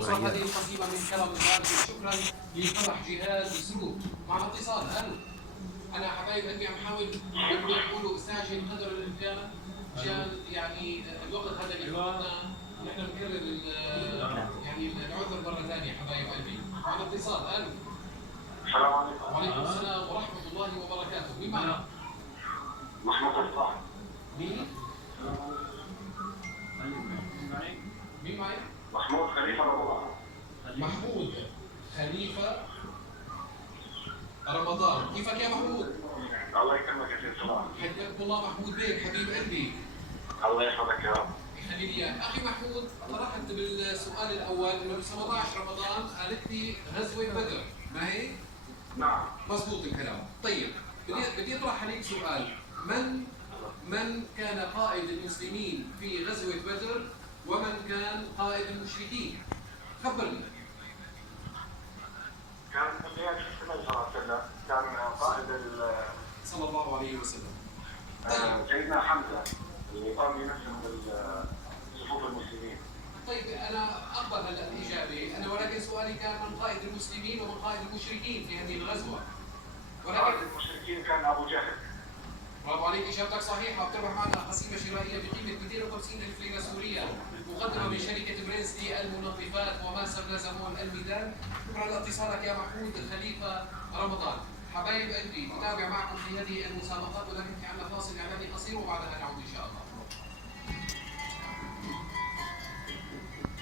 تصل هذه القصيدة من كرم الوالد شكرا لفرح جهاد سلوك. معنا اتصال. الو، انا حبايب قلبي عم حاول يقولوا استعجل قدر الامكان مشان يعني الوقت هذا اللي فاتنا نحن نكرر يعني العذر مره ثانيه. حبايب قلبي معنا اتصال. الو، السلام عليكم. وعليكم السلام ورحمه الله وبركاته. مين معنا؟ محمود الصاحب. مين؟ مين معي؟ محمود خليفة رمضان. محمود خليفة رمضان. كيفك يا محمود؟ الله يكرمك يا سيد صلاح. حياكم الله محمود بيك حبيب قلبي. الله يحفظك يا رب. يخلي لي اياك. اخي محمود، طرحت بالسؤال الاول انه ب 17 رمضان قالت لي غزوة بدر، ما هي؟ نعم. مضبوط الكلام. طيب بدي اطرح عليك سؤال، من كان قائد المسلمين في غزوة بدر ومن كان قائد المشركين؟ خبرني. كان النبي صلى الله عليه وسلم كان قائد صلى الله عليه وسلم. سيدنا حمزة اللي قام بنفسه صفوف المسلمين. طيب انا اقبل هلا الاجابه، انا ولكن سؤالي كان من قائد المسلمين ومن قائد المشركين في هذه الغزوه. قائد المشركين كان ابو جهل. برافو عليك، اجابتك صحيحه. بتربح معنا قسيمه شرائيه بقيمه 250,000 ليره سوريه مقدمه من شركه برنس للمنظفات وماسر لازمون الميدان. شكرا لاتصالك يا محمود خليفه رمضان. حبايب قلبي، نتابع معكم في هذه المسابقات ولكن في عندنا فاصل اعلاني قصير وبعدها نعود ان شاء الله.